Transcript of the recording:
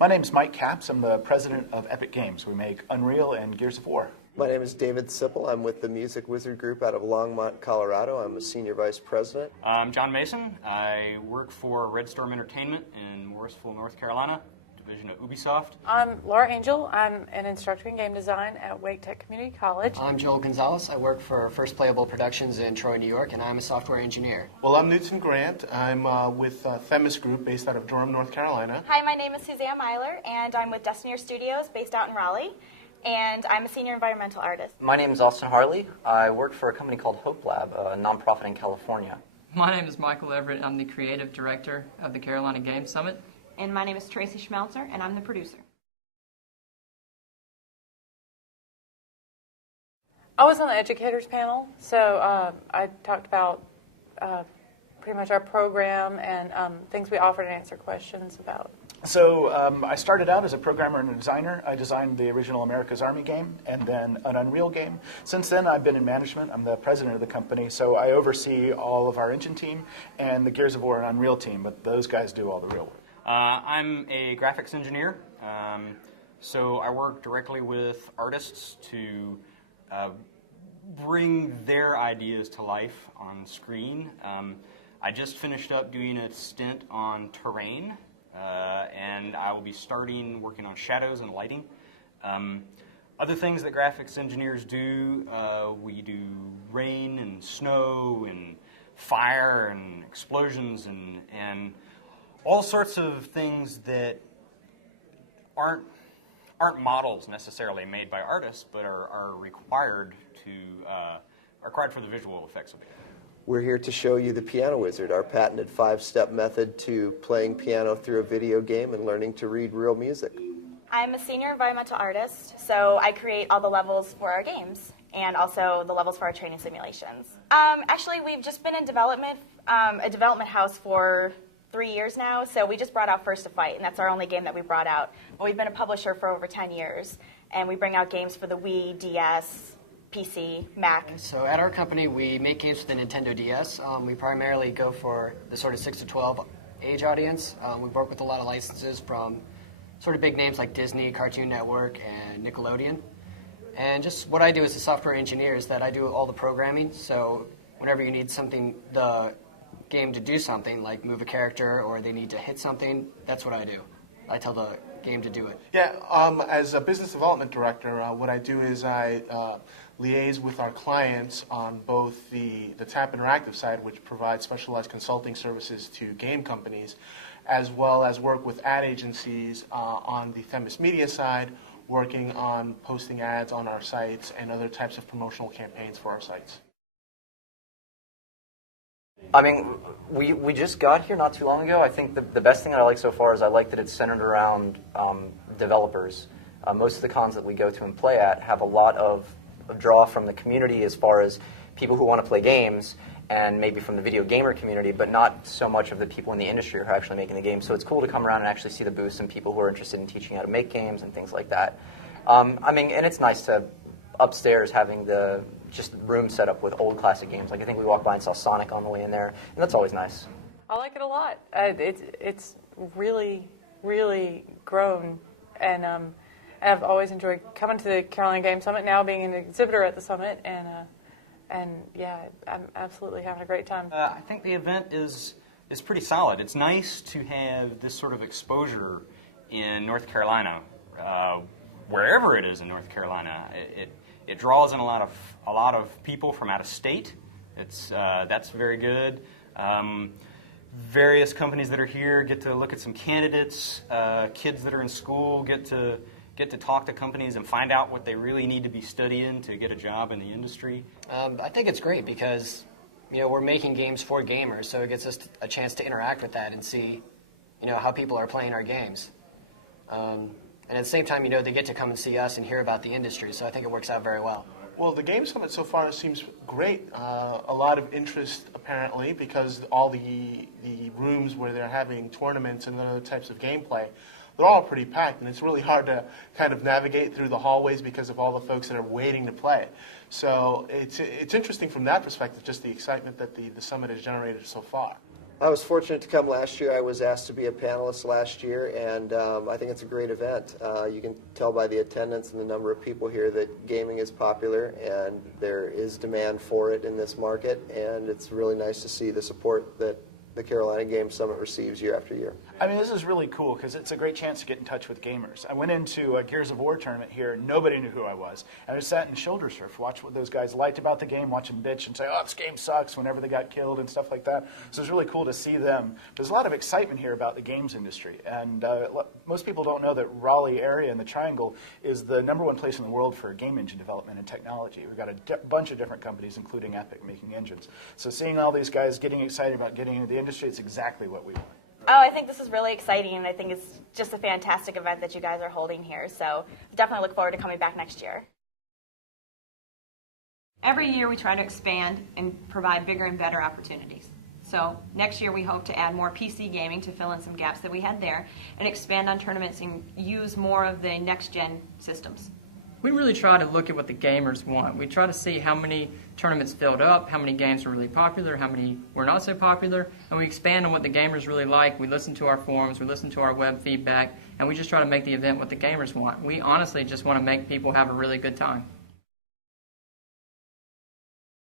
My name's Mike Capps. I'm the president of Epic Games. We make Unreal and Gears of War. My name is David Sipple. I'm with the Music Wizard Group out of Longmont, Colorado. I'm a senior vice president. I'm John Mason. I work for Red Storm Entertainment in Morrisville, North Carolina, division of Ubisoft. I'm Laura Angel. I'm an instructor in game design at Wake Tech Community College. I'm Joel Gonzalez. I work for First Playable Productions in Troy, New York, and I'm a software engineer. Well, I'm Newton Grant. I'm with Themis Group based out of Durham, North Carolina. Hi, my name is Suzanne Myler, and I'm with Destinier Studios based out in Raleigh, and I'm a senior environmental artist. My name is Austin Harley. I work for a company called Hope Lab, a nonprofit in California. My name is Michael Everett. I'm the creative director of the Carolina Game Summit. And my name is Tracy Schmelzer, and I'm the producer. I was on the educators panel, so I talked about pretty much our program and things we offer to answer questions about. So I started out as a programmer and a designer. I designed the original America's Army game and then an Unreal game. Since then, I've been in management. I'm the president of the company, so I oversee all of our engine team and the Gears of War and Unreal team, but those guys do all the real work. I'm a graphics engineer, so I work directly with artists to bring their ideas to life on screen. I just finished up doing a stint on terrain, and I will be starting working on shadows and lighting. Other things that graphics engineers do, we do rain and snow and fire and explosions and all sorts of things that aren't models necessarily made by artists, but are required for the visual effects of it. We're here to show you the Piano Wizard, our patented 5-step method to playing piano through a video game and learning to read real music. I'm a senior environmental artist, so I create all the levels for our games and also the levels for our training simulations. Actually, we've just been in development, a development house for 3 years now, so we just brought out First to Fight, and that's our only game that we brought out. But we've been a publisher for over 10 years, and we bring out games for the Wii, DS, PC, Mac. So at our company, we make games for the Nintendo DS. We primarily go for the sort of 6 to 12 age audience. We work with a lot of licenses from sort of big names like Disney, Cartoon Network, and Nickelodeon. And just what I do as a software engineer is that I do all the programming, so whenever you need something, the game to do something, like move a character or they need to hit something, that's what I do. I tell the game to do it. Yeah, as a business development director, what I do is I liaise with our clients on both the TAP Interactive side, which provides specialized consulting services to game companies, as well as work with ad agencies on the Themis Media side, working on posting ads on our sites and other types of promotional campaigns for our sites. I mean, we just got here not too long ago. I think the best thing that I like so far is I like that it's centered around developers. Most of the cons that we go to and play at have a lot of draw from the community as far as people who want to play games and maybe from the video gamer community, but not so much of the people in the industry who are actually making the games. So it's cool to come around and actually see the booths and people who are interested in teaching how to make games and things like that. I mean, and it's nice to upstairs having the just room set up with old classic games. Like I think we walked by and saw Sonic on the way in there, and that's always nice. I like it a lot. It's really, really grown, and I've always enjoyed coming to the Carolina Game Summit, now being an exhibitor at the summit, and yeah, I'm absolutely having a great time. I think the event is pretty solid. It's nice to have this sort of exposure in North Carolina, wherever it is in North Carolina. It draws in a lot of people from out of state. That's very good. Various companies that are here get to look at some candidates. Kids that are in school get to talk to companies and find out what they really need to be studying to get a job in the industry. I think it's great because we're making games for gamers, so it gets us a chance to interact with that and see how people are playing our games. And at the same time, they get to come and see us and hear about the industry, so I think it works out very well. Well, the Game Summit so far seems great. A lot of interest, apparently, because all the rooms where they're having tournaments and other types of gameplay, they're all pretty packed, and it's really hard to kind of navigate through the hallways because of all the folks that are waiting to play. So it's interesting from that perspective, just the excitement that the summit has generated so far. I was fortunate to come last year. I was asked to be a panelist last year, and I think it's a great event. You can tell by the attendance and the number of people here that gaming is popular, and there is demand for it in this market, and it's really nice to see the support that the Carolina Game Summit receives year after year. I mean, this is really cool because it's a great chance to get in touch with gamers. I went into a Gears of War tournament here, and nobody knew who I was. I just sat and shoulder surf, watched what those guys liked about the game, watch them bitch and say, oh, this game sucks whenever they got killed and stuff like that. So it's really cool to see them. There's a lot of excitement here about the games industry, and most people don't know that Raleigh area and the Triangle is the #1 place in the world for game engine development and technology. We've got a bunch of different companies, including Epic, making engines. So seeing all these guys getting excited about getting into the industry, it's exactly what we want. Oh, I think this is really exciting, and I think it's just a fantastic event that you guys are holding here. So definitely look forward to coming back next year. Every year we try to expand and provide bigger and better opportunities. So next year we hope to add more PC gaming to fill in some gaps that we had there and expand on tournaments and use more of the next-gen systems. We really try to look at what the gamers want. We try to see how many tournaments filled up, how many games were really popular, how many were not so popular, and we expand on what the gamers really like. We listen to our forums, we listen to our web feedback, and we just try to make the event what the gamers want. We honestly just want to make people have a really good time.